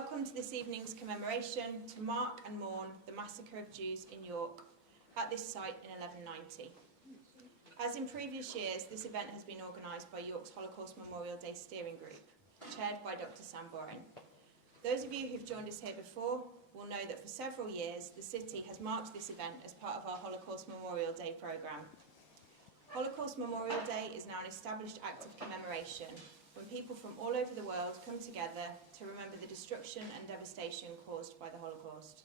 Welcome to this evening's commemoration to mark and mourn the massacre of Jews in York at this site in 1190. As in previous years, this event has been organised by York's Holocaust Memorial Day Steering Group, chaired by Dr. Borin. Those of you who've joined us here before will know that for several years the city has marked this event as part of our Holocaust Memorial Day programme. Holocaust Memorial Day is now an established act of commemoration when people from all over the world come together to remember the destruction and devastation caused by the Holocaust.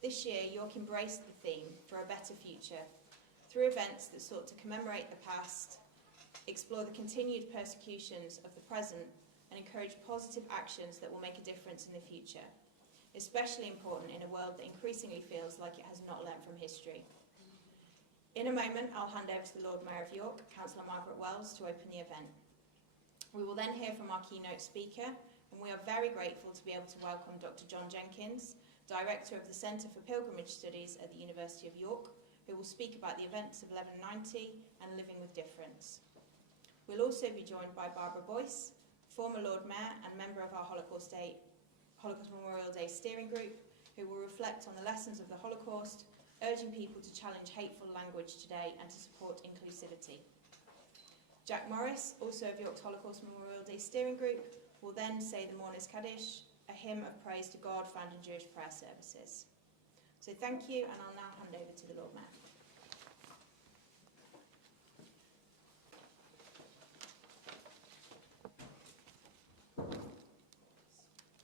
This year, York embraced the theme for a better future through events that sought to commemorate the past, explore the continued persecutions of the present, and encourage positive actions that will make a difference in the future, especially important in a world that increasingly feels like it has not learnt from history. In a moment, I'll hand over to the Lord Mayor of York, Councillor Margaret to open the event. We will then hear from our keynote speaker, and we are very grateful to be able to welcome Dr. John Jenkins, Director of the Centre for Pilgrimage Studies at the University of York, who will speak about the events of 1190 and living with difference. We'll also be joined by Barbara Boyce, former Lord Mayor and member of our Holocaust Memorial Day Steering Group, who will reflect on the lessons of the Holocaust, urging people to challenge hateful language today and to support inclusivity. Jack Morris, also of York's Holocaust Memorial Day Steering Group, will then say the Mourners Kaddish, a hymn of praise to God found in Jewish prayer services. So thank you, and I'll now hand over to the Lord Mayor.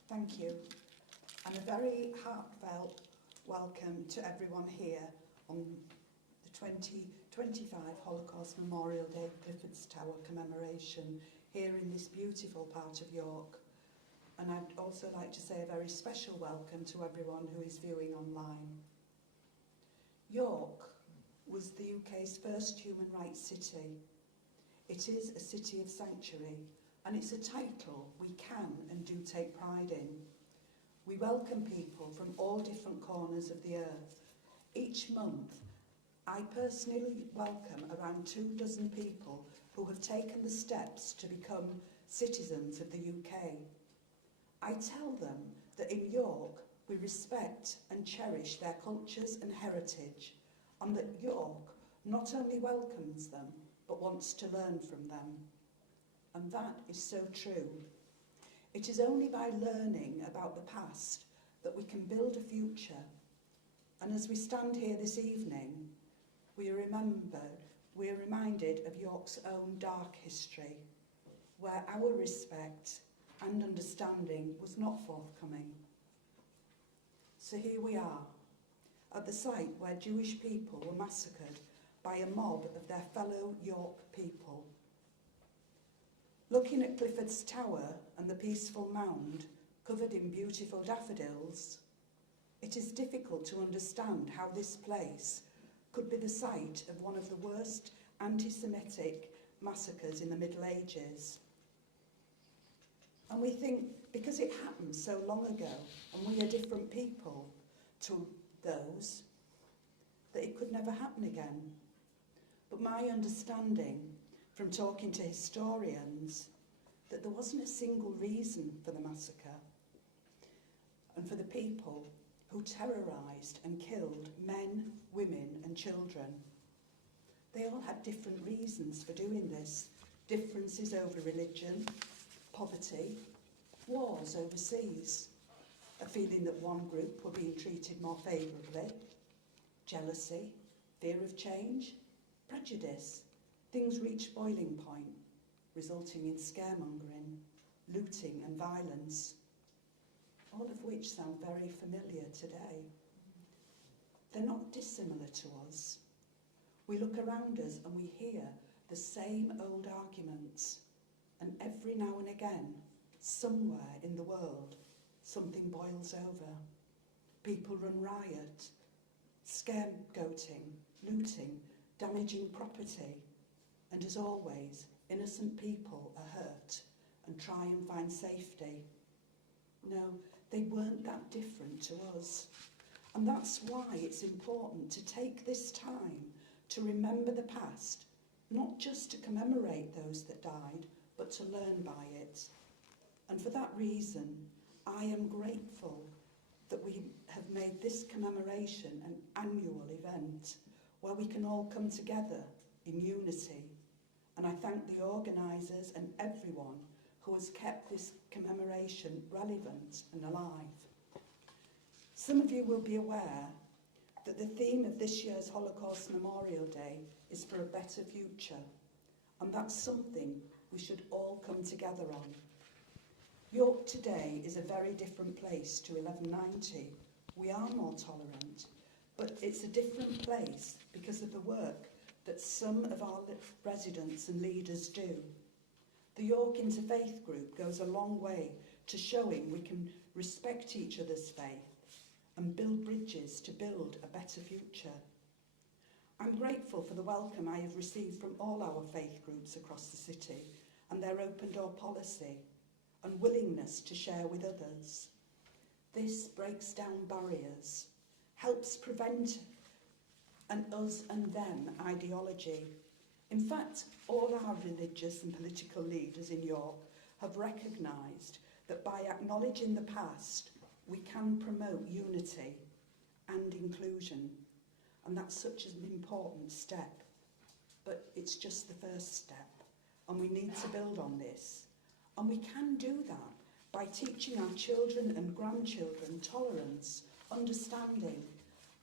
Thank you, and a very heartfelt welcome to everyone here on the 2025 Holocaust Memorial Day Clifford's Tower commemoration here in this beautiful part of York. And I'd also like to say a very special welcome to everyone who is viewing online. York was the UK's first human rights city. It is a city of sanctuary, and it's a title we can and do take pride in. We welcome people from all different corners of the earth. Each month, I personally welcome around 24 people who have taken the steps to become citizens of the UK. I tell them that in York, we respect and cherish their cultures and heritage, and that York not only welcomes them, but wants to learn from them. And that is so true. It is only by learning about the past that we can build a future. And as we stand here this evening, we are reminded of York's own dark history, where our respect and understanding was not forthcoming. So here we are, at the site where Jewish people were massacred by a mob of their fellow York people. Looking at Clifford's Tower and the peaceful mound covered in beautiful daffodils, it is difficult to understand how this place could be the site of one of the worst anti-Semitic massacres in the Middle Ages. And we think, because it happened so long ago, and we are different people to those, that it could never happen again. But my understanding from talking to historians, that there wasn't a single reason for the massacre, and for the people who terrorised and killed men, women and children. They all had different reasons for doing this. Differences over religion, poverty, wars overseas, a feeling that one group were being treated more favourably, jealousy, fear of change, prejudice. Things reached boiling point, resulting in scaremongering, looting and violence, all of which sound very familiar today. They're not dissimilar to us. We look around us and we hear the same old arguments, and every now and again, somewhere in the world, something boils over. People run riot, scapegoating, looting, damaging property, and as always, innocent people are hurt and try and find safety. No, they weren't that different to us. And that's why it's important to take this time to remember the past, not just to commemorate those that died, but to learn by it. And for that reason, I I am grateful that we have made this commemoration an annual event where we can all come together in unity. And I thank the organisers and everyone who has kept this commemoration relevant and alive. Some of you will be aware that the theme of this year's Holocaust Memorial Day is for a better future, and that's something we should all come together on. York today is a very different place to 1190. We are more tolerant, but it's a different place because of the work that some of our residents and leaders do. The York Interfaith Group goes a long way to showing we can respect each other's faith and build bridges to build a better future. I'm grateful for the welcome I have received from all our faith groups across the city and their open door policy and willingness to share with others. This breaks down barriers, helps prevent an us and them ideology. In fact, all our religious and political leaders in York have recognised that by acknowledging the past, we can promote unity and inclusion, and that's such an important step. But it's just the first step, and we need to build on this. And we can do that by teaching our children and grandchildren tolerance, understanding,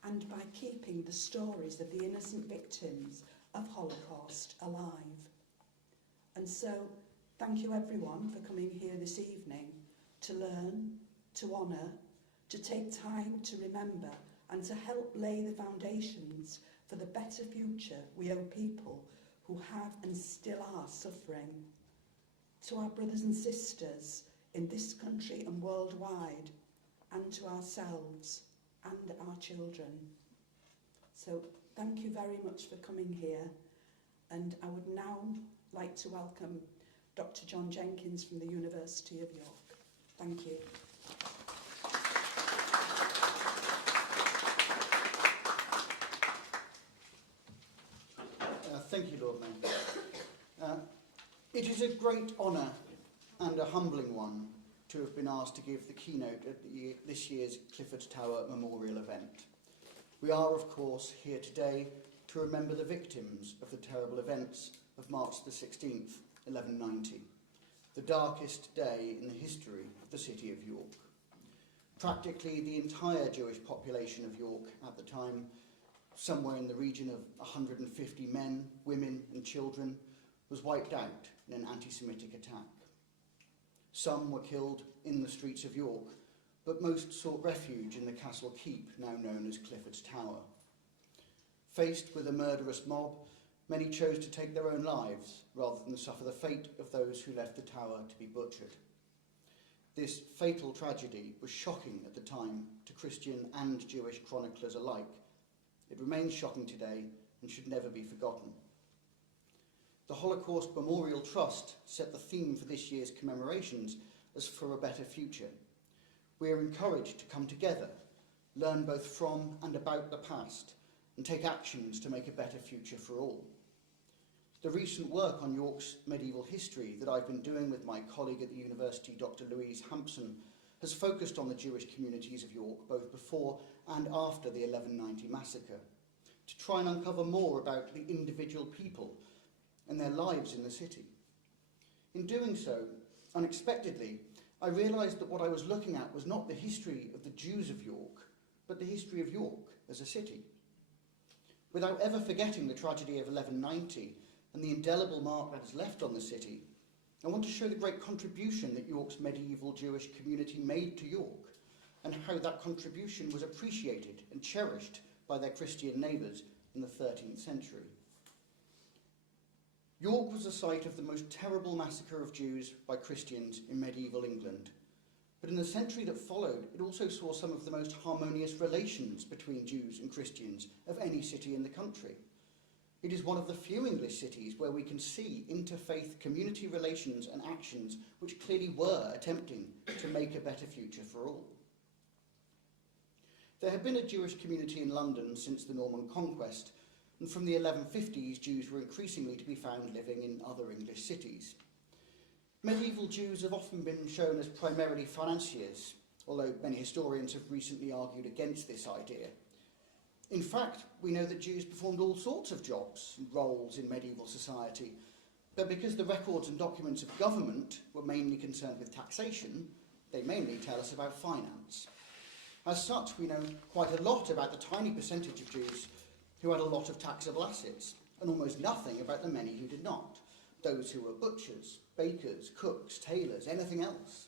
and by keeping the stories of the innocent victims of Holocaust alive. And so, thank you everyone for coming here this evening to learn, to honour, to take time to remember and to help lay the foundations for the better future we owe people who have and still are suffering. To our brothers and sisters in this country and worldwide, and to ourselves and our children. So thank you very much for coming here, and I would now like to welcome Dr. John Jenkins from the University of York. Thank you. Thank you, Lord Mayor. It is a great honour and a humbling one to have been asked to give the keynote at this year's Clifford Tower Memorial event. We are, of course, here today to remember the victims of the terrible events of March the 16th, 1190, the darkest day in the history of the city of York. Practically the entire Jewish population of York at the time, somewhere in the region of 150 men, women and children, was wiped out in an anti-Semitic attack. Some were killed in the streets of York, but most sought refuge in the castle keep, now known as Clifford's Tower. Faced with a murderous mob, many chose to take their own lives rather than suffer the fate of those who left the tower to be butchered. This fatal tragedy was shocking at the time to Christian and Jewish chroniclers alike. It remains shocking today and should never be forgotten. The Holocaust Memorial Trust set the theme for this year's commemorations as For a Better Future. We are encouraged to come together, learn both from and about the past, and take actions to make a better future for all. The recent work on York's medieval history that I've been doing with my colleague at the university, Dr. Louise Hampson, has focused on the Jewish communities of York both before and after the 1190 massacre, to try and uncover more about the individual people and their lives in the city. In doing so, unexpectedly, I realised that what I was looking at was not the history of the Jews of York, but the history of York as a city. Without ever forgetting the tragedy of 1190 and the indelible mark that has left on the city, I want to show the great contribution that York's medieval Jewish community made to York, and how that contribution was appreciated and cherished by their Christian neighbours in the 13th century. York was the site of the most terrible massacre of Jews by Christians in medieval England. But in the century that followed, it also saw some of the most harmonious relations between Jews and Christians of any city in the country. It is one of the few English cities where we can see interfaith community relations and actions which clearly were attempting to make a better future for all. There had been a Jewish community in London since the Norman Conquest, and from the 1150s, Jews were increasingly to be found living in other English cities. Medieval Jews have often been shown as primarily financiers, although many historians have recently argued against this idea. In fact, we know that Jews performed all sorts of jobs and roles in medieval society, but because the records and documents of government were mainly concerned with taxation, they mainly tell us about finance. As such, we know quite a lot about the tiny percentage of Jews who had a lot of taxable assets, and almost nothing about the many who did not, those who were butchers, bakers, cooks, tailors, anything else.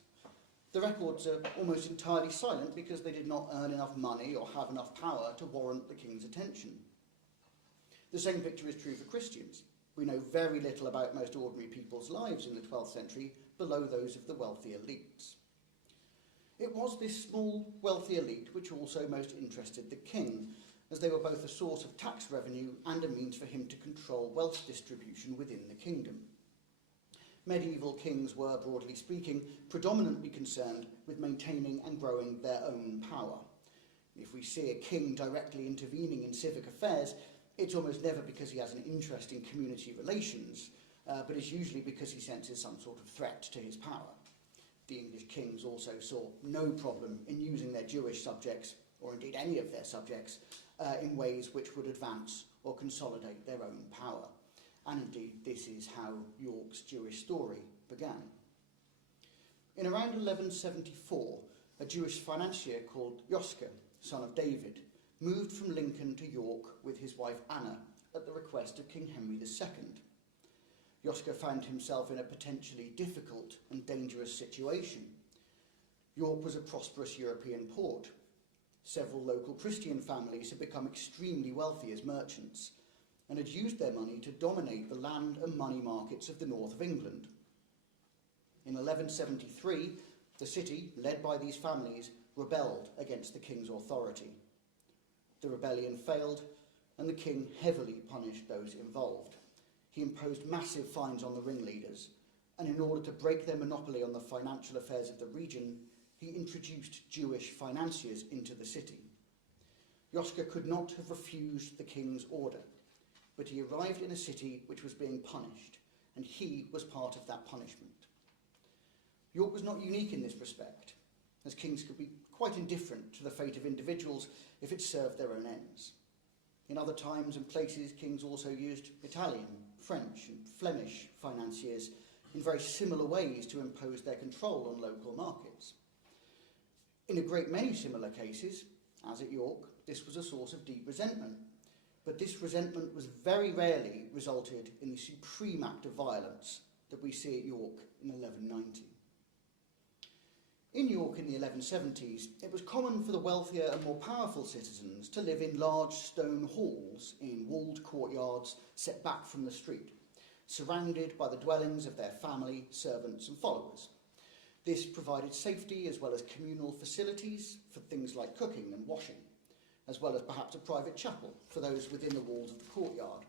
The records are almost entirely silent because they did not earn enough money or have enough power to warrant the king's attention. The same picture is true for Christians. We know very little about most ordinary people's lives in the 12th century below those of the wealthy elites. It was this small, wealthy elite which also most interested the king, as they were both a source of tax revenue and a means for him to control wealth distribution within the kingdom. Medieval kings were, broadly speaking, predominantly concerned with maintaining and growing their own power. If we see a king directly intervening in civic affairs, it's almost never because he has an interest in community relations, but is usually because he senses some sort of threat to his power. The English kings also saw no problem in using their Jewish subjects, or indeed any of their subjects, in ways which would advance or consolidate their own power. And indeed, this is how York's Jewish story began. In around 1174, a Jewish financier called Yoska, son of David, moved from Lincoln to York with his wife Anna at the request of King Henry II. Yoska found himself in a potentially difficult and dangerous situation. York was a prosperous European port. Several local Christian families had become extremely wealthy as merchants and had used their money to dominate the land and money markets of the north of England. In 1173, the city, led by these families, rebelled against the king's authority. The rebellion failed, and the king heavily punished those involved. He imposed massive fines on the ringleaders, and in order to break their monopoly on the financial affairs of the region, he introduced Jewish financiers into the city. Yoska could not have refused the king's order, but he arrived in a city which was being punished, and he was part of that punishment. York was not unique in this respect, as kings could be quite indifferent to the fate of individuals if it served their own ends. In other times and places, kings also used Italian, French and Flemish financiers in very similar ways to impose their control on local markets. In a great many similar cases, as at York, this was a source of deep resentment, but this resentment was very rarely resulted in the supreme act of violence that we see at York in 1190. In York in the 1170s, it was common for the wealthier and more powerful citizens to live in large stone halls in walled courtyards set back from the street, surrounded by the dwellings of their family, servants and followers. This provided safety as well as communal facilities for things like cooking and washing, as well as perhaps a private chapel for those within the walls of the courtyard.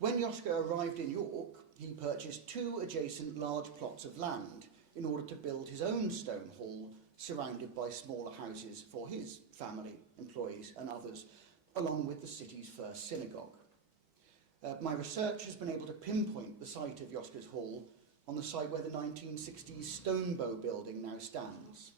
When Yoska arrived in York, he purchased 2 adjacent large plots of land in order to build his own stone hall surrounded by smaller houses for his family, employees and others, along with the city's first synagogue. My research has been able to pinpoint the site of Yoska's hall on the site where the 1960s Stonebow building now stands.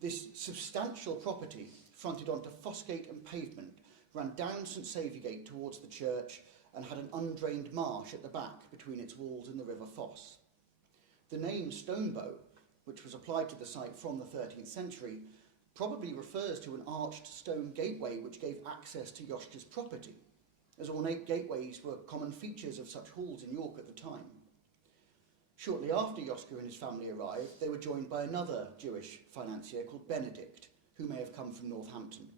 This substantial property, fronted onto Fossgate and pavement, ran down St Saviour Gate towards the church and had an undrained marsh at the back between its walls and the River Foss. The name Stonebow, which was applied to the site from the 13th century, probably refers to an arched stone gateway which gave access to Yoska's property, as ornate gateways were common features of such halls in York at the time. Shortly after Yoska and his family arrived, they were joined by another Jewish financier called Benedict, who may have come from Northampton.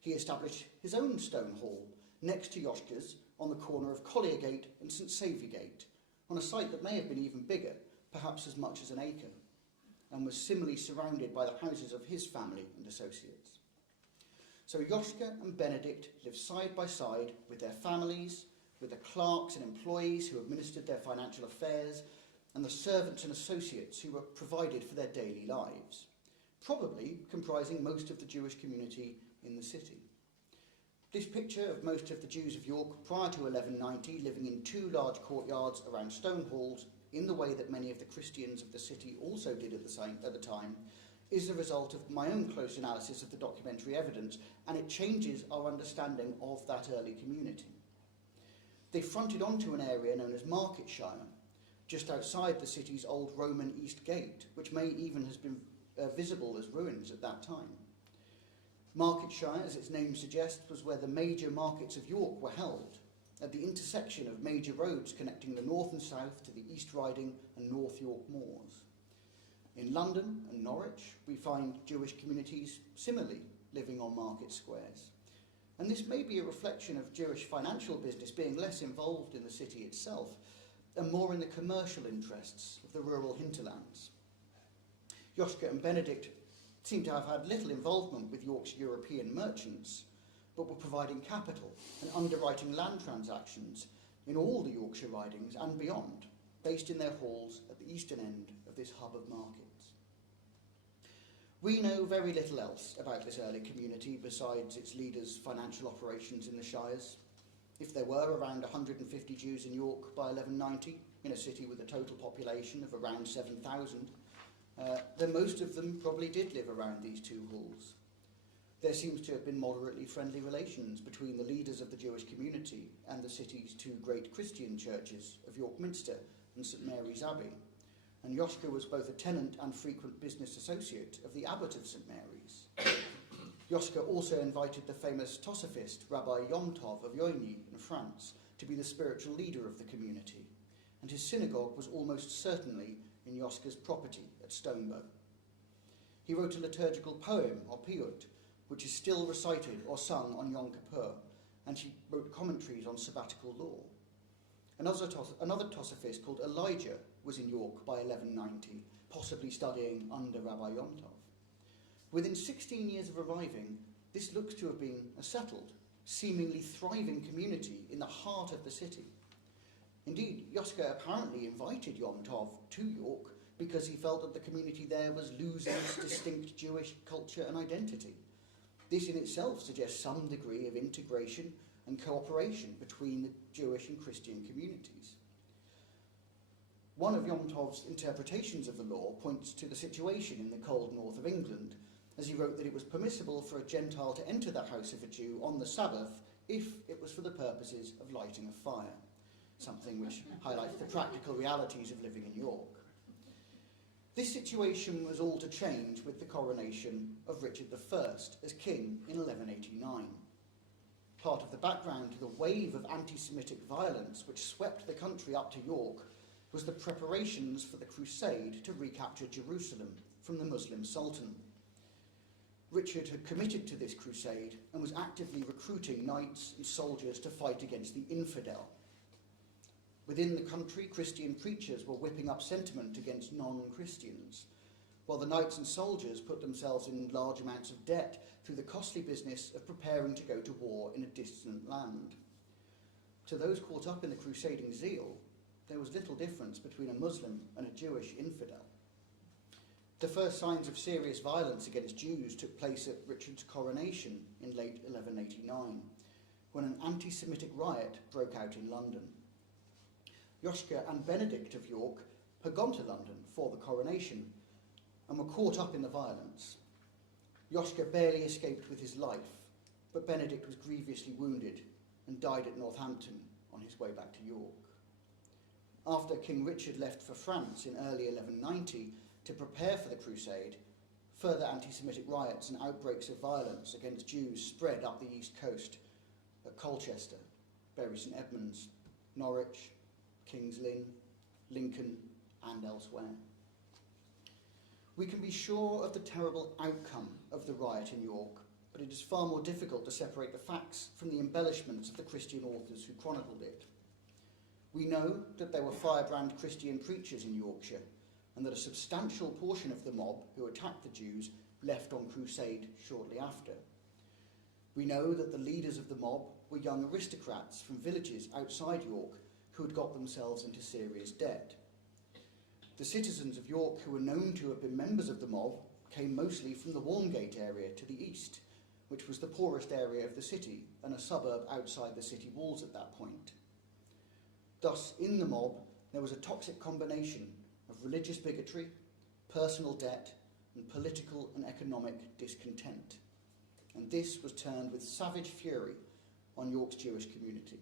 He established his own stone hall next to Yoska's on the corner of Collier Gate and St Saviour Gate, on a site that may have been even bigger, perhaps as much as an acre, and was similarly surrounded by the houses of his family and associates. So Yoska and Benedict lived side by side with their families, with the clerks and employees who administered their financial affairs, and the servants and associates who were provided for their daily lives, probably comprising most of the Jewish community in the city. This picture of most of the Jews of York prior to 1190 living in 2 large courtyards around stone halls in the way that many of the Christians of the city also did at the time is the result of my own close analysis of the documentary evidence, and it changes our understanding of that early community. They fronted onto an area known as Marketshire, just outside the city's old Roman East Gate, which may even have been visible as ruins at that time. Marketshire, as its name suggests, was where the major markets of York were held, at the intersection of major roads connecting the north and south to the East Riding and North York moors. In London and Norwich, we find Jewish communities similarly living on market squares. And this may be a reflection of Jewish financial business being less involved in the city itself and more in the commercial interests of the rural hinterlands. Joschka and Benedict seem to have had little involvement with York's European merchants, but were providing capital and underwriting land transactions in all the Yorkshire ridings and beyond, based in their halls at the eastern end of this hub of markets. We know very little else about this early community besides its leaders' financial operations in the shires. If there were around 150 Jews in York by 1190, in a city with a total population of around 7,000, then most of them probably did live around these two halls. There seems to have been moderately friendly relations between the leaders of the Jewish community and the city's two great Christian churches of York Minster and St Mary's Abbey, and Joschka was both a tenant and frequent business associate of the abbot of St Mary's. Joschka also invited the famous Tosaphist Rabbi Yom Tov of Joigny in France to be the spiritual leader of the community, and his synagogue was almost certainly in Joschka's property at Stonebow. He wrote a liturgical poem, or piyut, which is still recited or sung on Yom Kippur, and he wrote commentaries on sabbatical law. Another Tosaphist called Elijah was in York by 1190, possibly studying under Rabbi Yom Tov. Within 16 years of arriving, this looks to have been a settled, seemingly thriving community in the heart of the city. Indeed, Joschka apparently invited Yom Tov to York because he felt that the community there was losing its distinct Jewish culture and identity. This in itself suggests some degree of integration and cooperation between the Jewish and Christian communities. One of Yom Tov's interpretations of the law points to the situation in the cold north of England, as he wrote that it was permissible for a Gentile to enter the house of a Jew on the Sabbath if it was for the purposes of lighting a fire, something which highlights the practical realities of living in York. This situation was all to change with the coronation of Richard I as king in 1189. Part of the background to the wave of anti-Semitic violence which swept the country up to York was the preparations for the crusade to recapture Jerusalem from the Muslim Sultan. Richard had committed to this crusade and was actively recruiting knights and soldiers to fight against the infidel. Within the country, Christian preachers were whipping up sentiment against non-Christians, while the knights and soldiers put themselves in large amounts of debt through the costly business of preparing to go to war in a distant land. To those caught up in the crusading zeal, there was little difference between a Muslim and a Jewish infidel. The first signs of serious violence against Jews took place at Richard's coronation in late 1189, when an anti-Semitic riot broke out in London. Joschka and Benedict of York had gone to London for the coronation and were caught up in the violence. Joschka barely escaped with his life, but Benedict was grievously wounded and died at Northampton on his way back to York. After King Richard left for France in early 1190 to prepare for the crusade, further anti-Semitic riots and outbreaks of violence against Jews spread up the east coast at Colchester, Bury St Edmunds, Norwich, King's Lynn, Lincoln, and elsewhere. We can be sure of the terrible outcome of the riot in York, but it is far more difficult to separate the facts from the embellishments of the Christian authors who chronicled it. We know that there were firebrand Christian preachers in Yorkshire, and that a substantial portion of the mob who attacked the Jews left on crusade shortly after. We know that the leaders of the mob were young aristocrats from villages outside York who had got themselves into serious debt. The citizens of York who were known to have been members of the mob came mostly from the Walmgate area to the east, which was the poorest area of the city and a suburb outside the city walls at that point. Thus, in the mob, there was a toxic combination of religious bigotry, personal debt, and political and economic discontent, and this was turned with savage fury on York's Jewish community.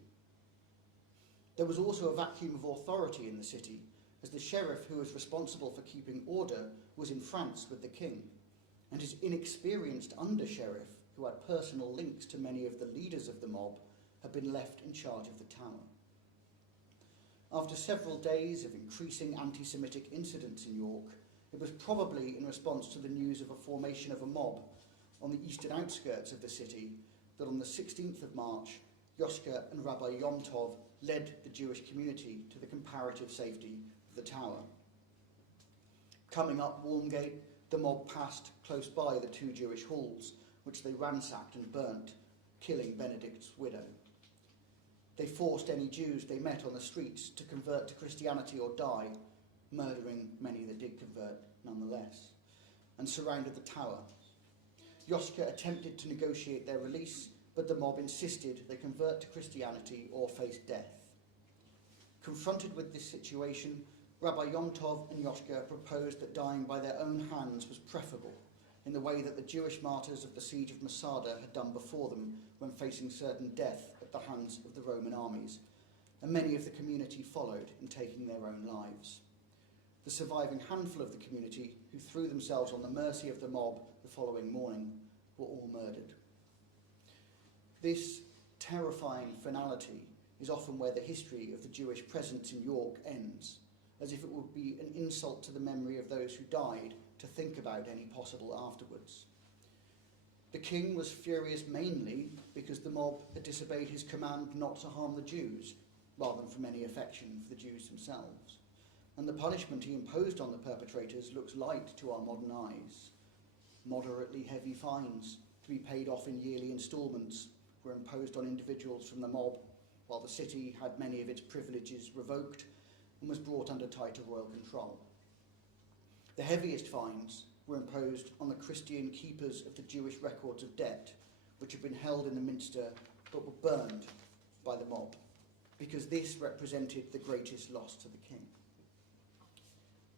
There was also a vacuum of authority in the city, as the sheriff who was responsible for keeping order was in France with the king, and his inexperienced under-sheriff, who had personal links to many of the leaders of the mob, had been left in charge of the tower. After several days of increasing anti-Semitic incidents in York, it was probably in response to the news of a formation of a mob on the eastern outskirts of the city that on the 16th of March, Yoshka and Rabbi Yom Tov led the Jewish community to the comparative safety of the tower. Coming up Walmgate, the mob passed close by the two Jewish halls, which they ransacked and burnt, killing Benedict's widow. They forced any Jews they met on the streets to convert to Christianity or die, murdering many that did convert nonetheless, and surrounded the tower. Yoshka attempted to negotiate their release, but the mob insisted they convert to Christianity or face death. Confronted with this situation, Rabbi Yom Tov and Yoshka proposed that dying by their own hands was preferable, in the way that the Jewish martyrs of the siege of Masada had done before them when facing certain death at the hands of the Roman armies, and many of the community followed in taking their own lives. The surviving handful of the community, who threw themselves on the mercy of the mob the following morning, were all murdered. This terrifying finality is often where the history of the Jewish presence in York ends, as if it would be an insult to the memory of those who died to think about any possible afterwards. The king was furious mainly because the mob had disobeyed his command not to harm the Jews, rather than from any affection for the Jews themselves. And the punishment he imposed on the perpetrators looks light to our modern eyes. Moderately heavy fines to be paid off in yearly instalments were imposed on individuals from the mob, while the city had many of its privileges revoked and was brought under tighter royal control. The heaviest fines were imposed on the Christian keepers of the Jewish records of debt, which had been held in the Minster but were burned by the mob, because this represented the greatest loss to the king.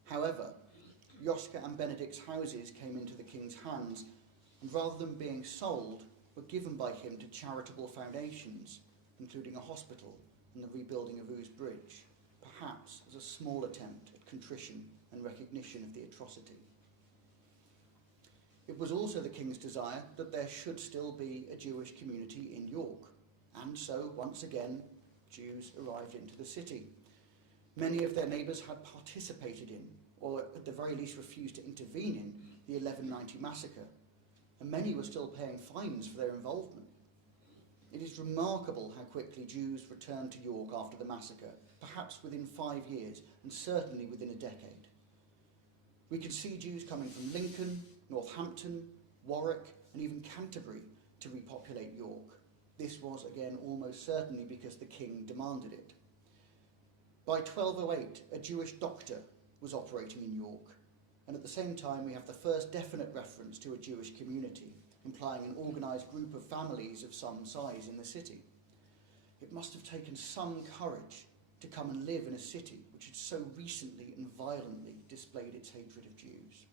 However, Yoshka and Benedict's houses came into the king's hands, and rather than being sold, were given by him to charitable foundations, including a hospital and the rebuilding of Ouse Bridge, perhaps as a small attempt at contrition and recognition of the atrocity. It was also the king's desire that there should still be a Jewish community in York, and so, once again, Jews arrived into the city. Many of their neighbours had participated in, or at the very least refused to intervene in, the 1190 massacre, and many were still paying fines for their involvement. It is remarkable how quickly Jews returned to York after the massacre, perhaps within 5 years, and certainly within a decade. We could see Jews coming from Lincoln, Northampton, Warwick, and even Canterbury to repopulate York. This was, again, almost certainly because the king demanded it. By 1208, a Jewish doctor was operating in York, and at the same time we have the first definite reference to a Jewish community, implying an organised group of families of some size in the city. It must have taken some courage to come and live in a city which had so recently and violently displayed its hatred of Jews.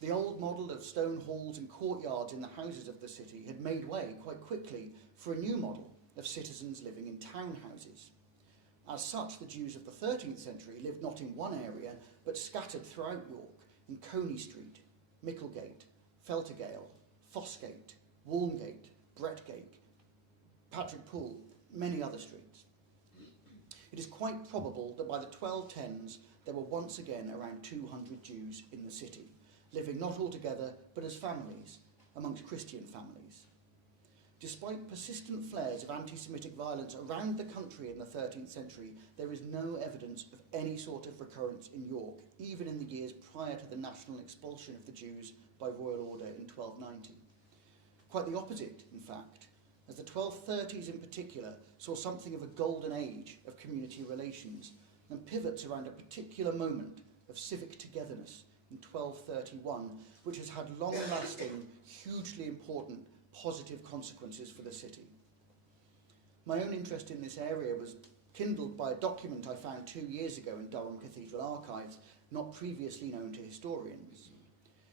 The old model of stone halls and courtyards in the houses of the city had made way quite quickly for a new model of citizens living in townhouses. As such, the Jews of the 13th century lived not in one area, but scattered throughout York, in Coney Street, Micklegate, Feltergale, Fossgate, Walmgate, Bretgate, Patrick Pool, many other streets. It is quite probable that by the 1210s there were once again around 200 Jews in the city, living not all together but as families, amongst Christian families. Despite persistent flares of anti-Semitic violence around the country in the 13th century, there is no evidence of any sort of recurrence in York, even in the years prior to the national expulsion of the Jews by royal order in 1290. Quite the opposite, in fact, as the 1230s in particular saw something of a golden age of community relations and pivots around a particular moment of civic togetherness in 1231, which has had long-lasting, hugely important positive consequences for the city. My own interest in this area was kindled by a document I found 2 years ago in Durham Cathedral archives, not previously known to historians.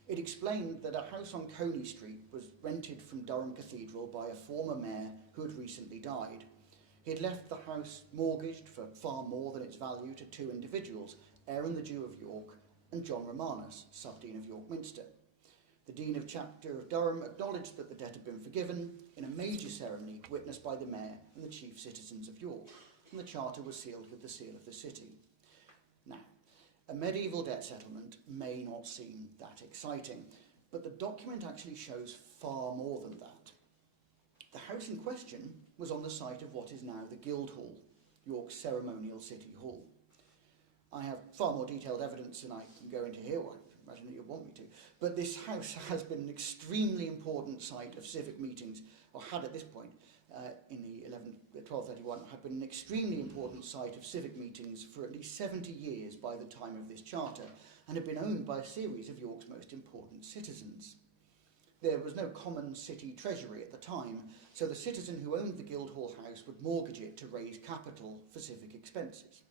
It explained that a house on Coney Street was rented from Durham Cathedral by a former mayor who had recently died. He had left the house mortgaged for far more than its value to two individuals, Aaron the Jew of York and John Romanus, Subdean of York Minster. The Dean of Chapter of Durham acknowledged that the debt had been forgiven in a major ceremony witnessed by the mayor and the chief citizens of York, and the charter was sealed with the seal of the city. Now, a medieval debt settlement may not seem that exciting, but the document actually shows far more than that. The house in question was on the site of what is now the Guildhall, York's ceremonial city hall. I have far more detailed evidence than I can go into here, I imagine that you'll want me to, but this house has been an extremely important site of civic meetings, or had at this point, in the 1231, had been an extremely important site of civic meetings for at least 70 years by the time of this charter, and had been owned by a series of York's most important citizens. There was no common city treasury at the time, so the citizen who owned the Guildhall house would mortgage it to raise capital for civic expenses.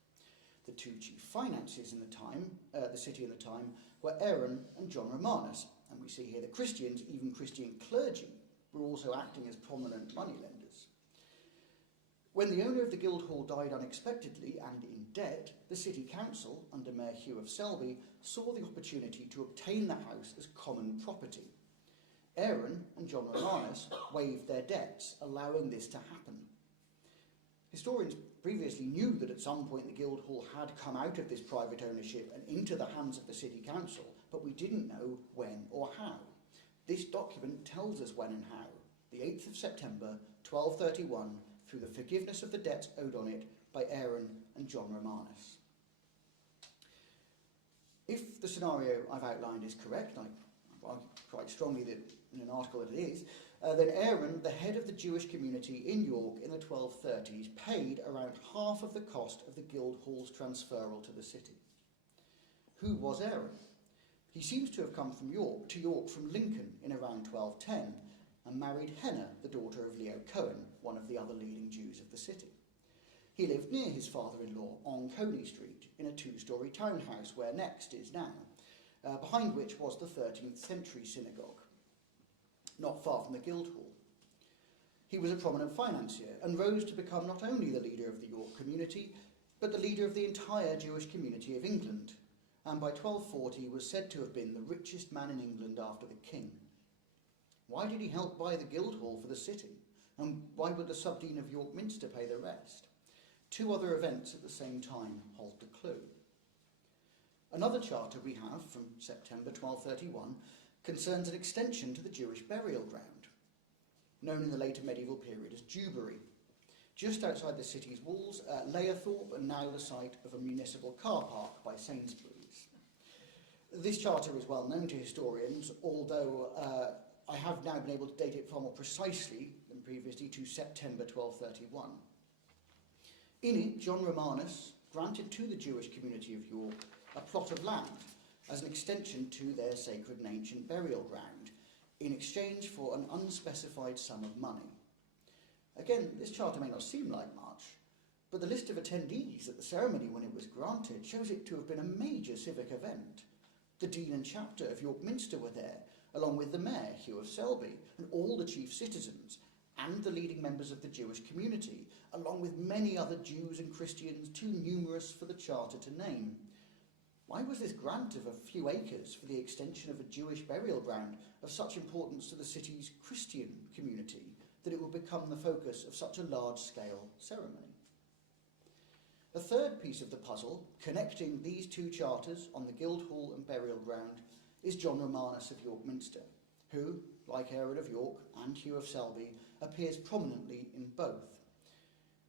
The two chief finances in the city in the time, were Aaron and John Romanus, and we see here that Christians, even Christian clergy, were also acting as prominent moneylenders. When the owner of the Guildhall died unexpectedly and in debt, the city council, under Mayor Hugh of Selby, saw the opportunity to obtain the house as common property. Aaron and John Romanus waived their debts, allowing this to happen. Historians previously knew that at some point the Guildhall had come out of this private ownership and into the hands of the city council, but we didn't know when or how. This document tells us when and how, the 8th of September 1231, through the forgiveness of the debts owed on it by Aaron and John Romanus. If the scenario I've outlined is correct, I argue quite strongly that in an article that it is, then Aaron, the head of the Jewish community in York in the 1230s, paid around half of the cost of the Guildhall's transferal to the city. Who was Aaron? He seems to have come from York from Lincoln in around 1210 and married Henna, the daughter of Leo Cohen, one of the other leading Jews of the city. He lived near his father-in-law on Coney Street in a two-storey townhouse where Next is now, behind which was the 13th century synagogue, not far from the Guildhall. He was a prominent financier and rose to become not only the leader of the York community, but the leader of the entire Jewish community of England, and by 1240 was said to have been the richest man in England after the king. Why did he help buy the Guildhall for the city? And why would the Subdean of York Minster pay the rest? Two other events at the same time hold the clue. Another charter we have from September 1231 concerns an extension to the Jewish burial ground, known in the later medieval period as Dewberry, just outside the city's walls at Layerthorpe, and now the site of a municipal car park by Sainsbury's. This charter is well known to historians, although I have now been able to date it far more precisely than previously to September 1231. In it, John Romanus granted to the Jewish community of York a plot of land as an extension to their sacred and ancient burial ground, in exchange for an unspecified sum of money. Again, this charter may not seem like much, but the list of attendees at the ceremony when it was granted shows it to have been a major civic event. The Dean and Chapter of York Minster were there, along with the Mayor, Hugh of Selby, and all the chief citizens, and the leading members of the Jewish community, along with many other Jews and Christians too numerous for the charter to name. Why was this grant of a few acres for the extension of a Jewish burial ground of such importance to the city's Christian community that it would become the focus of such a large-scale ceremony? A third piece of the puzzle, connecting these two charters on the Guildhall and burial ground, is John Romanus of York Minster, who, like Aaron of York and Hugh of Selby, appears prominently in both.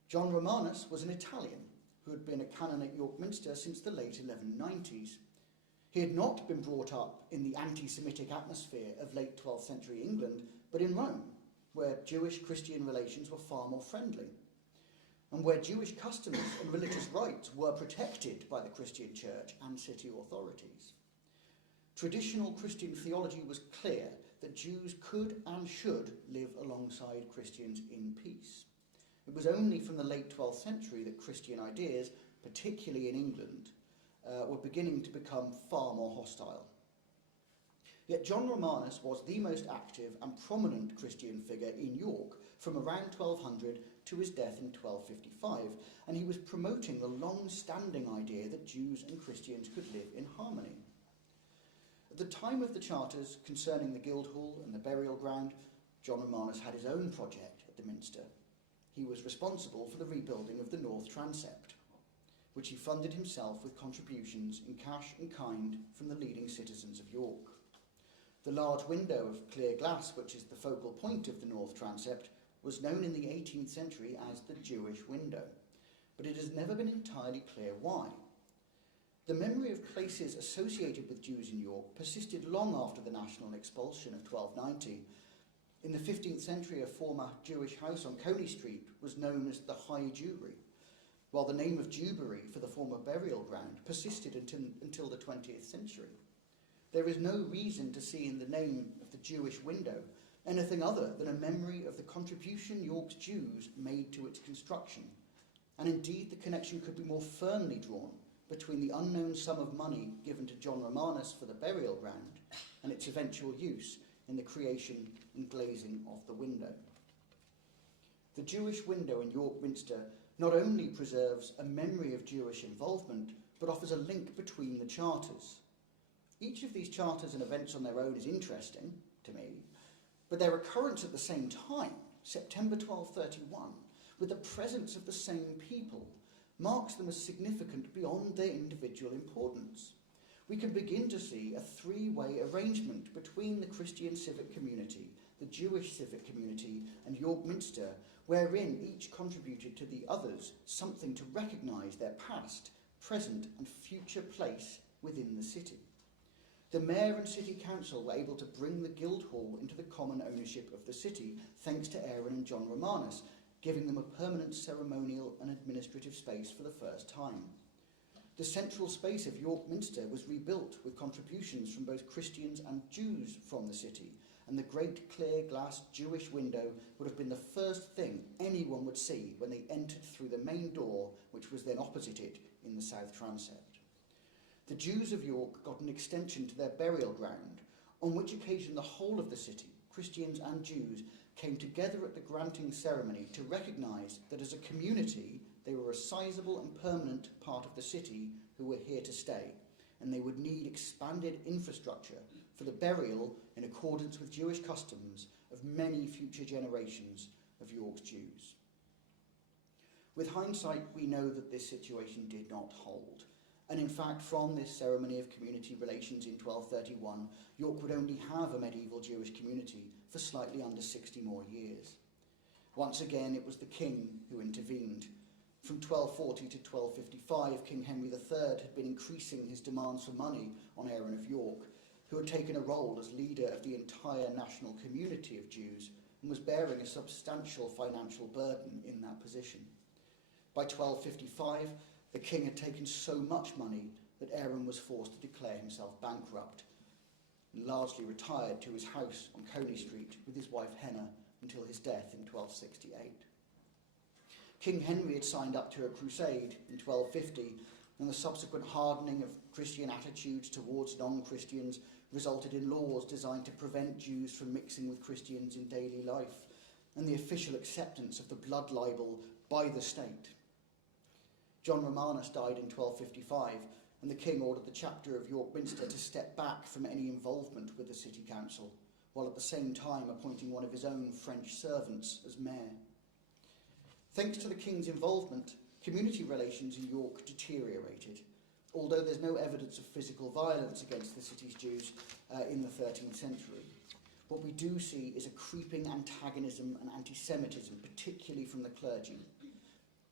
John Romanus was an Italian who had been a canon at York Minster since the late 1190s. He had not been brought up in the anti-Semitic atmosphere of late 12th century England, but in Rome, where Jewish-Christian relations were far more friendly, and where Jewish customs and religious rights were protected by the Christian church and city authorities. Traditional Christian theology was clear that Jews could and should live alongside Christians in peace. It was only from the late 12th century that Christian ideas, particularly in England, were beginning to become far more hostile. Yet John Romanus was the most active and prominent Christian figure in York from around 1200 to his death in 1255, and he was promoting the long-standing idea that Jews and Christians could live in harmony. At the time of the charters concerning the Guildhall and the burial ground, John Romanus had his own project at the Minster. He was responsible for the rebuilding of the North Transept, which he funded himself with contributions in cash and kind from the leading citizens of York. The large window of clear glass, which is the focal point of the North Transept, was known in the 18th century as the Jewish window, but it has never been entirely clear why. The memory of places associated with Jews in York persisted long after the national expulsion of 1290. In the 15th century, a former Jewish house on Coney Street was known as the High Jewry, while the name of Dewberry for the former burial ground persisted until the 20th century. There is no reason to see in the name of the Jewish window anything other than a memory of the contribution York's Jews made to its construction, and indeed the connection could be more firmly drawn between the unknown sum of money given to John Romanus for the burial ground and its eventual use in the creation and glazing of the window. The Jewish window in York Minster not only preserves a memory of Jewish involvement, but offers a link between the charters. Each of these charters and events on their own is interesting to me, but their occurrence at the same time, September 1231, with the presence of the same people, marks them as significant beyond their individual importance. We can begin to see a three-way arrangement between the Christian civic community, the Jewish civic community, and York Minster, wherein each contributed to the others something to recognise their past, present and future place within the city. The mayor and city council were able to bring the Guildhall into the common ownership of the city, thanks to Aaron and John Romanus, giving them a permanent ceremonial and administrative space for the first time. The central space of York Minster was rebuilt with contributions from both Christians and Jews from the city, and the great clear glass Jewish window would have been the first thing anyone would see when they entered through the main door, which was then opposite it in the south transept. The Jews of York got an extension to their burial ground, on which occasion the whole of the city, Christians and Jews, came together at the granting ceremony to recognise that as a community they were a sizable and permanent part of the city who were here to stay, and they would need expanded infrastructure for the burial in accordance with Jewish customs of many future generations of York's Jews. With hindsight, we know that this situation did not hold, and in fact from this ceremony of community relations in 1231, York would only have a medieval Jewish community for slightly under 60 more years. Once again, it was the king who intervened. From 1240 to 1255, King Henry III had been increasing his demands for money on Aaron of York, who had taken a role as leader of the entire national community of Jews and was bearing a substantial financial burden in that position. By 1255, the king had taken so much money that Aaron was forced to declare himself bankrupt and largely retired to his house on Coney Street with his wife Henna until his death in 1268. King Henry had signed up to a crusade in 1250, and the subsequent hardening of Christian attitudes towards non-Christians resulted in laws designed to prevent Jews from mixing with Christians in daily life, and the official acceptance of the blood libel by the state. John Romanus died in 1255, and the king ordered the chapter of York Minster to step back from any involvement with the city council, while at the same time appointing one of his own French servants as mayor. Thanks to the king's involvement, community relations in York deteriorated, although there's no evidence of physical violence against the city's Jews in the 13th century. What we do see is a creeping antagonism and anti-Semitism, particularly from the clergy.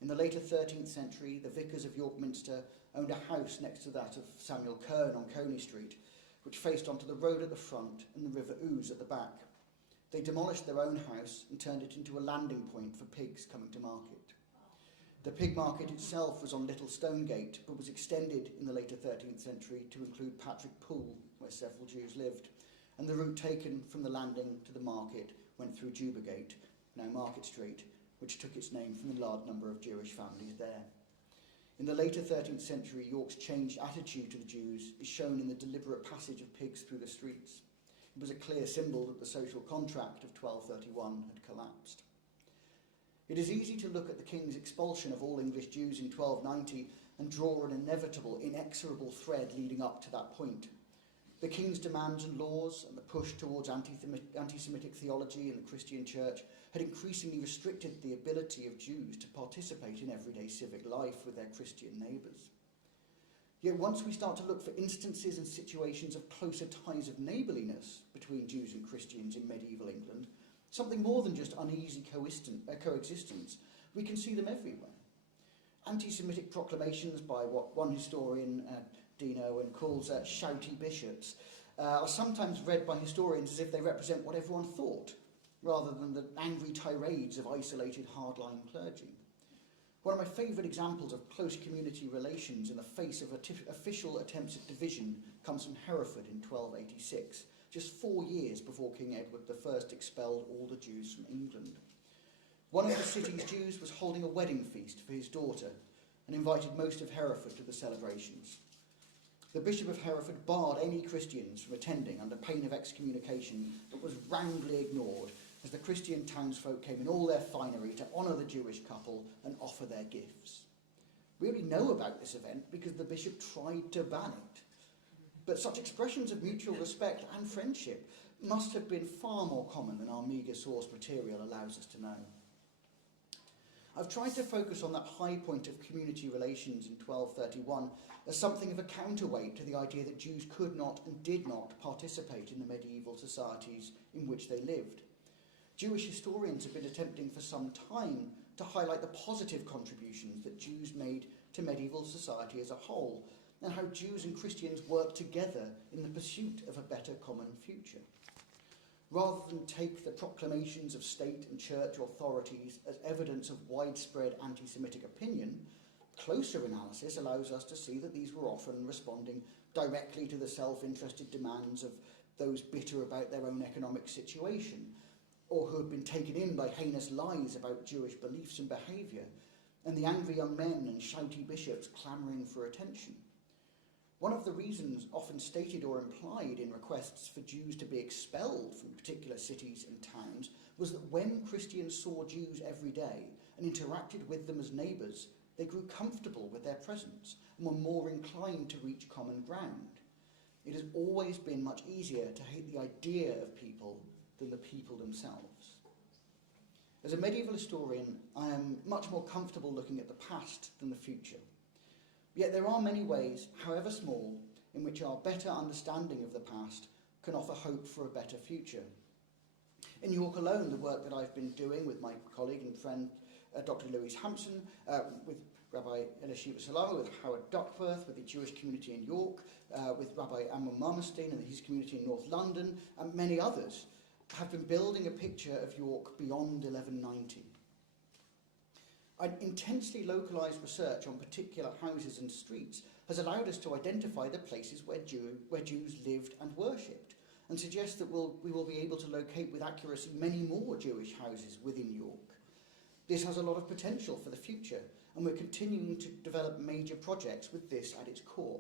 In the later 13th century, the vicars of York Minster owned a house next to that of Samuel Kern on Coney Street, which faced onto the road at the front and the River Ouse at the back. They demolished their own house and turned it into a landing point for pigs coming to market. The pig market itself was on Little Stonegate, but was extended in the later 13th century to include Patrick Pool, where several Jews lived, and the route taken from the landing to the market went through Jubagate, now Market Street, which took its name from the large number of Jewish families there. In the later 13th century, York's changed attitude to the Jews is shown in the deliberate passage of pigs through the streets. It was a clear symbol that the social contract of 1231 had collapsed. It is easy to look at the king's expulsion of all English Jews in 1290 and draw an inevitable, inexorable thread leading up to that point. The king's demands and laws and the push towards anti-Semitic theology in the Christian church had increasingly restricted the ability of Jews to participate in everyday civic life with their Christian neighbours. Yet once we start to look for instances and situations of closer ties of neighbourliness between Jews and Christians in medieval England, something more than just uneasy coexistence, we can see them everywhere. Anti-Semitic proclamations by what one historian, Dean Owen, calls shouty bishops, are sometimes read by historians as if they represent what everyone thought, rather than the angry tirades of isolated hardline clergy. One of my favourite examples of close community relations in the face of official attempts at division comes from Hereford in 1286, just 4 years before King Edward I expelled all the Jews from England. One of the city's Jews was holding a wedding feast for his daughter and invited most of Hereford to the celebrations. The Bishop of Hereford barred any Christians from attending under pain of excommunication, but was roundly ignored as the Christian townsfolk came in all their finery to honour the Jewish couple and offer their gifts. We only know about this event because the bishop tried to ban it. But such expressions of mutual respect and friendship must have been far more common than our meagre source material allows us to know. I've tried to focus on that high point of community relations in 1231 as something of a counterweight to the idea that Jews could not and did not participate in the medieval societies in which they lived. Jewish historians have been attempting for some time to highlight the positive contributions that Jews made to medieval society as a whole, and how Jews and Christians worked together in the pursuit of a better common future. Rather than take the proclamations of state and church authorities as evidence of widespread anti-Semitic opinion, closer analysis allows us to see that these were often responding directly to the self-interested demands of those bitter about their own economic situation, or who had been taken in by heinous lies about Jewish beliefs and behaviour, and the angry young men and shouty bishops clamouring for attention. One of the reasons often stated or implied in requests for Jews to be expelled from particular cities and towns was that when Christians saw Jews every day and interacted with them as neighbours, they grew comfortable with their presence and were more inclined to reach common ground. It has always been much easier to hate the idea of people than the people themselves. As a medieval historian, I am much more comfortable looking at the past than the future. Yet there are many ways, however small, in which our better understanding of the past can offer hope for a better future. In York alone, the work that I've been doing with my colleague and friend Dr. Louise Hampson, with Rabbi Elisheva Salama, with Howard Duckworth, with the Jewish community in York, with Rabbi Amnon Marmerstein and his community in North London, and many others, have been building a picture of York beyond 1190. An intensely localised research on particular houses and streets has allowed us to identify the places where Jews lived and worshipped, and suggests that we will be able to locate with accuracy many more Jewish houses within York. This has a lot of potential for the future, and we're continuing to develop major projects with this at its core.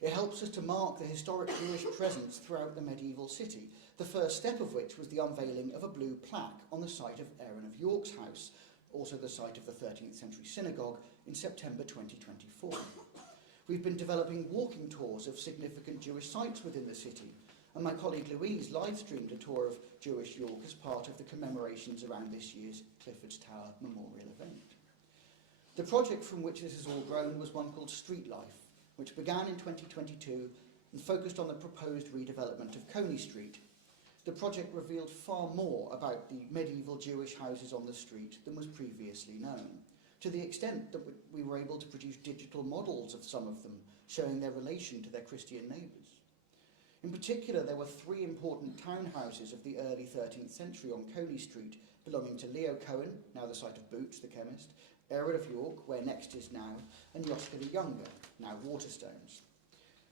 It helps us to mark the historic Jewish presence throughout the medieval city, the first step of which was the unveiling of a blue plaque on the site of Aaron of York's house, also the site of the 13th century synagogue, in September 2024. We've been developing walking tours of significant Jewish sites within the city, and my colleague Louise live-streamed a tour of Jewish York as part of the commemorations around this year's Clifford's Tower Memorial event. The project from which this has all grown was one called Street Life, which began in 2022 and focused on the proposed redevelopment of Coney Street. The project revealed far more about the medieval Jewish houses on the street than was previously known, to the extent that we were able to produce digital models of some of them, showing their relation to their Christian neighbours. In particular, there were 3 important townhouses of the early 13th century on Coney Street, belonging to Leo Cohen, now the site of Boots, the chemist, Aaron of York, where Next is now, and Yoska the Younger, now Waterstones.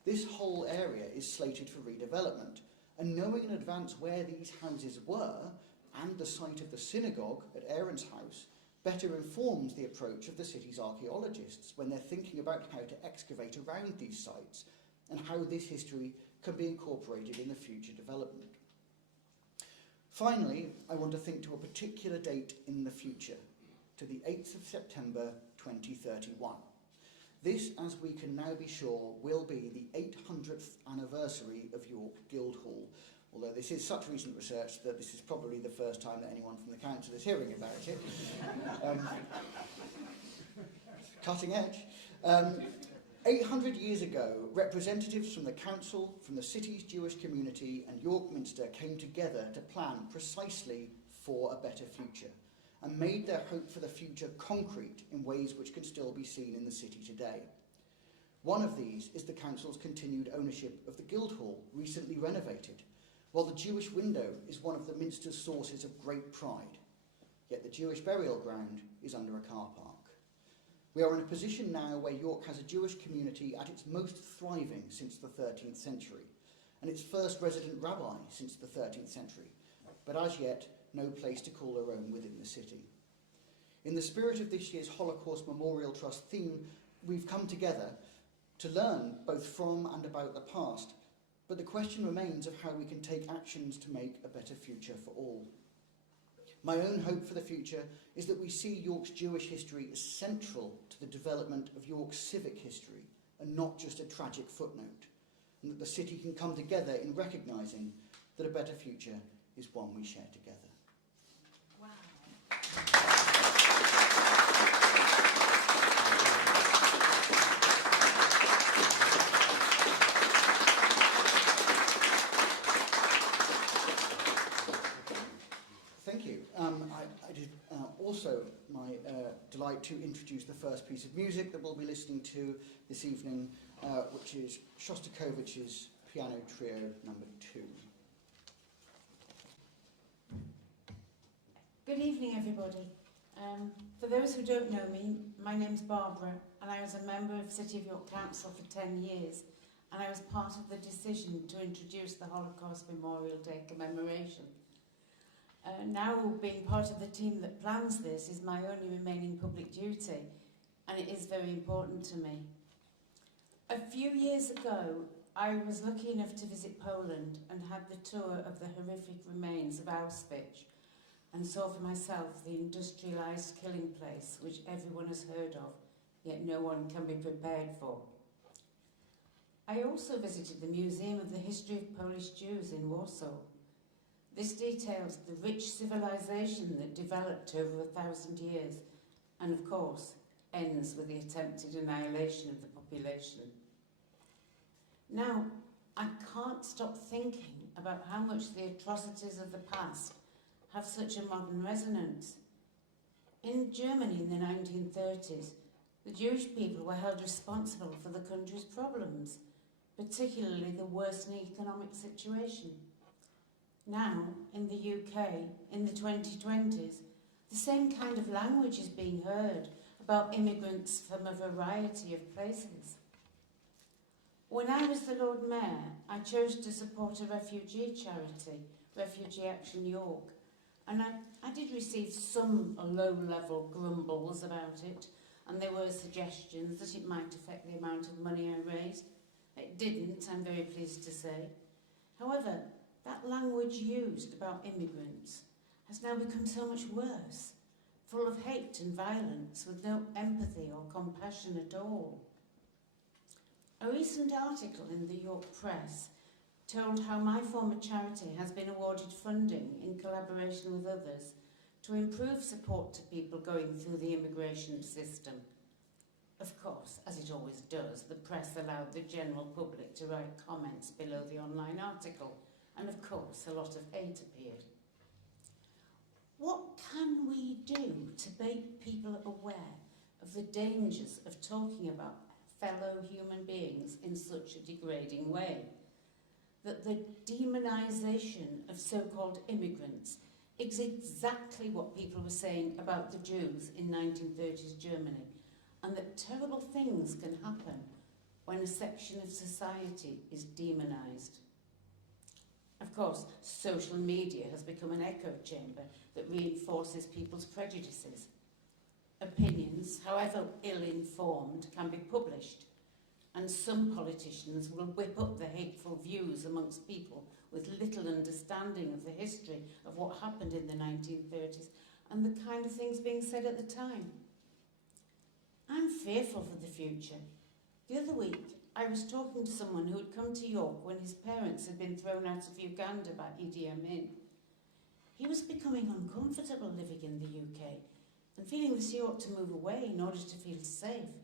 This whole area is slated for redevelopment, and knowing in advance where these houses were, and the site of the synagogue at Aaron's house, better informs the approach of the city's archaeologists when they're thinking about how to excavate around these sites, and how this history can be incorporated in the future development. Finally, I want to think to a particular date in the future, to the 8th of September 2031. This, as we can now be sure, will be the 800th anniversary of York Guildhall, although this is such recent research that this is probably the first time that anyone from the council is hearing about it. Cutting edge. 800 years ago, representatives from the council, from the city's Jewish community and York Minster came together to plan precisely for a better future and made their hope for the future concrete in ways which can still be seen in the city today. One of these is the council's continued ownership of the Guildhall, recently renovated, while the Jewish window is one of the Minster's sources of great pride. Yet the Jewish burial ground is under a car park. We are in a position now where York has a Jewish community at its most thriving since the 13th century, and its first resident rabbi since the 13th century, but as yet no place to call their own within the city. In the spirit of this year's Holocaust Memorial Trust theme, we've come together to learn both from and about the past, but the question remains of how we can take actions to make a better future for all. My own hope for the future is that we see York's Jewish history as central to the development of York's civic history and not just a tragic footnote, and that the city can come together in recognising that a better future is one we share together. Wow. Thank you. I did also my delight to introduce the first piece of music that we'll be listening to this evening, which is Shostakovich's Piano Trio No. 2. Good evening, everybody. For those who don't know me, my name's Barbara, and I was a member of City of York Council for 10 years, and I was part of the decision to introduce the Holocaust Memorial Day commemoration. Now, being part of the team that plans this is my only remaining public duty, and it is very important to me. A few years ago, I was lucky enough to visit Poland and had the tour of the horrific remains of Auschwitz, and saw for myself the industrialised killing place which everyone has heard of, yet no one can be prepared for. I also visited the Museum of the History of Polish Jews in Warsaw. This details the rich civilization that developed over 1,000 years and, of course, ends with the attempted annihilation of the population. Now, I can't stop thinking about how much the atrocities of the past have such a modern resonance. In Germany in the 1930s, the Jewish people were held responsible for the country's problems, particularly the worsening economic situation. Now, in the UK, in the 2020s, the same kind of language is being heard about immigrants from a variety of places. When I was the Lord Mayor, I chose to support a refugee charity, Refugee Action York, and I did receive some low-level grumbles about it, and there were suggestions that it might affect the amount of money I raised. It didn't, I'm very pleased to say. However, that language used about immigrants has now become so much worse, full of hate and violence, with no empathy or compassion at all. A recent article in the York Press told how my former charity has been awarded funding in collaboration with others to improve support to people going through the immigration system. Of course, as it always does, the press allowed the general public to write comments below the online article, and of course a lot of hate appeared. What can we do to make people aware of the dangers of talking about fellow human beings in such a degrading way? That the demonisation of so-called immigrants is exactly what people were saying about the Jews in 1930s Germany, and that terrible things can happen when a section of society is demonised. Of course, social media has become an echo chamber that reinforces people's prejudices. Opinions, however ill-informed, can be published, and some politicians will whip up the hateful views amongst people with little understanding of the history of what happened in the 1930s and the kind of things being said at the time. I'm fearful for the future. The other week, I was talking to someone who had come to York when his parents had been thrown out of Uganda by Idi Amin. He was becoming uncomfortable living in the UK and feeling that he ought to move away in order to feel safe.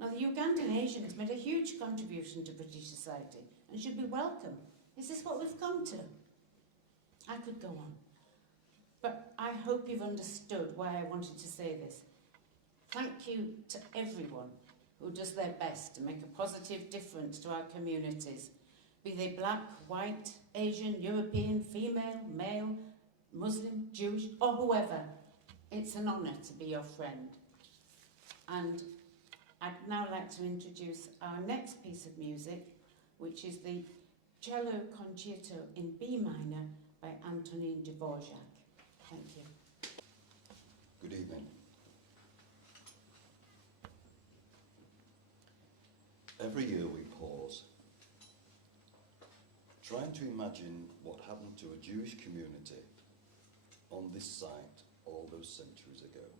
Now, the Ugandan Asians made a huge contribution to British society and should be welcome. Is this what we've come to? I could go on, but I hope you've understood why I wanted to say this. Thank you to everyone who does their best to make a positive difference to our communities, be they black, white, Asian, European, female, male, Muslim, Jewish, or whoever. It's an honour to be your friend. And I'd now like to introduce our next piece of music, which is the Cello Concerto in B minor by Antonin Dvorak. Thank you. Good evening. Every year we pause, trying to imagine what happened to a Jewish community on this site all those centuries ago.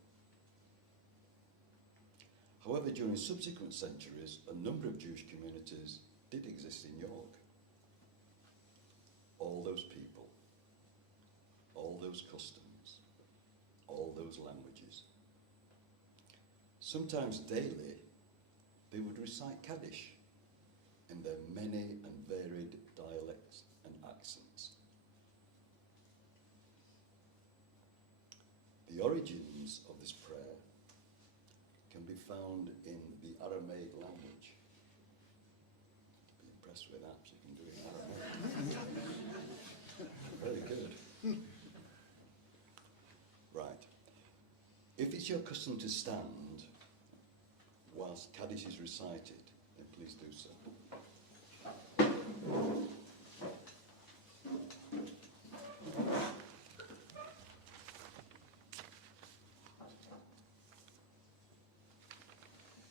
However, during subsequent centuries, a number of Jewish communities did exist in York. All those people, all those customs, all those languages. Sometimes daily, they would recite Kaddish in their many and varied dialects and accents. The origins of this prayer can be found in the Aramaic language. Be impressed with that, you can do it in Aramaic. Very good. Right. If it's your custom to stand whilst Kaddish is recited, then please do so.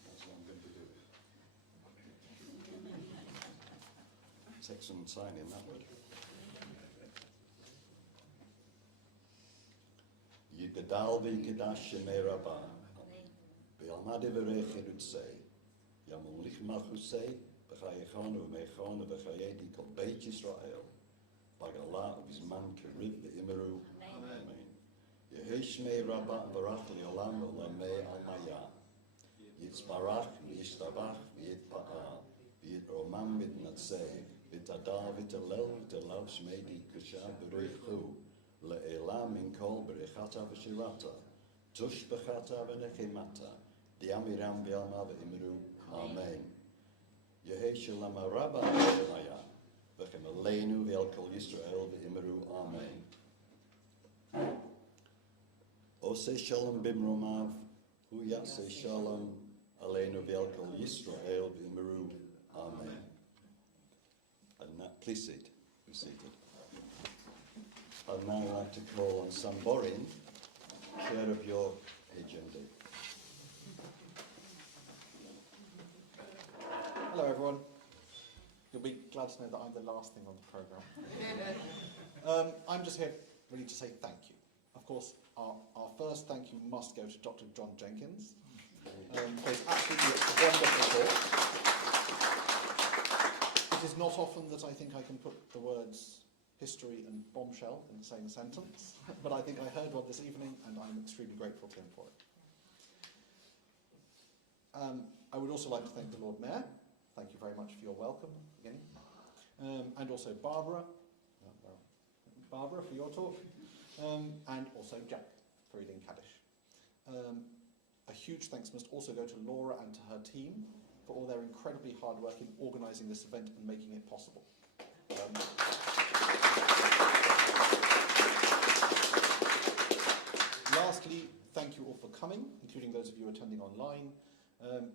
That's what I'm going to do. Take some signing that word. Yigdal v'yikdash shemei rabbah. V'yalmad v'rech erutzei. Yamulich machusei. B'chayechonu v'meichonu v'chayedi kol beit Yisrael. B'galah v'zman kerib v'imeru. Amen. Yehei shmei rabbah v'rach li'olam v'olamei al-maya. Yitzbarach v'yishtabach v'yitpa'ah. V'yitromam v'tnatzei. V'tadar v'talel v'talav shmei kusha b'reichu. Le'ela min kol b'rechata v'shirata. Tush b'chata v'nechemata. Diamiram v'yalma v'imru. Amen. Yehei shalom rabba v'maya. V'chem aleinu v'yal kol Yisrael v'imru. Amen. Ose shalom bimromav. Hu yase shalom aleinu v'yal kol Yisrael v'imru. Amen. And that, please sit. Be seated. I'd now like to call on Sam Borin, Chair of York HMD. Hello everyone. You'll be glad to know that I'm the last thing on the programme. I'm just here really to say thank you. Of course, our first thank you must go to Dr. John Jenkins. For his absolutely wonderful talk. It is not often that I think I can put the words history and bombshell in the same sentence, but I think I heard one this evening and I'm extremely grateful to him for it. I would also like to thank the Lord Mayor. Thank you very much for your welcome at the beginning. And also Barbara for your talk, and also Jack for reading Kaddish. A huge thanks must also go to Laura and to her team for all their incredibly hard work in organising this event and making it possible. Lastly, thank you all for coming, including those of you attending online.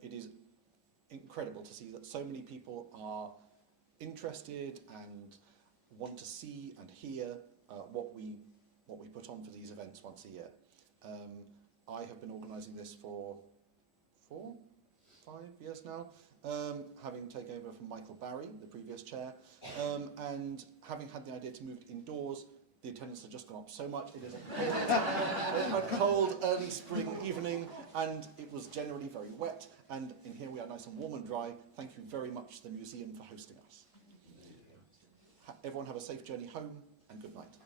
It is incredible to see that so many people are interested and want to see and hear what we put on for these events once a year. I have been organising this for 5 years now, having taken over from Michael Barry, the previous chair, and having had the idea to move it indoors. The attendance has just gone up so much. It is a cold early spring evening, and it was generally very wet. And in here we are nice and warm and dry. Thank you very much to the museum for hosting us. Everyone have a safe journey home, and good night.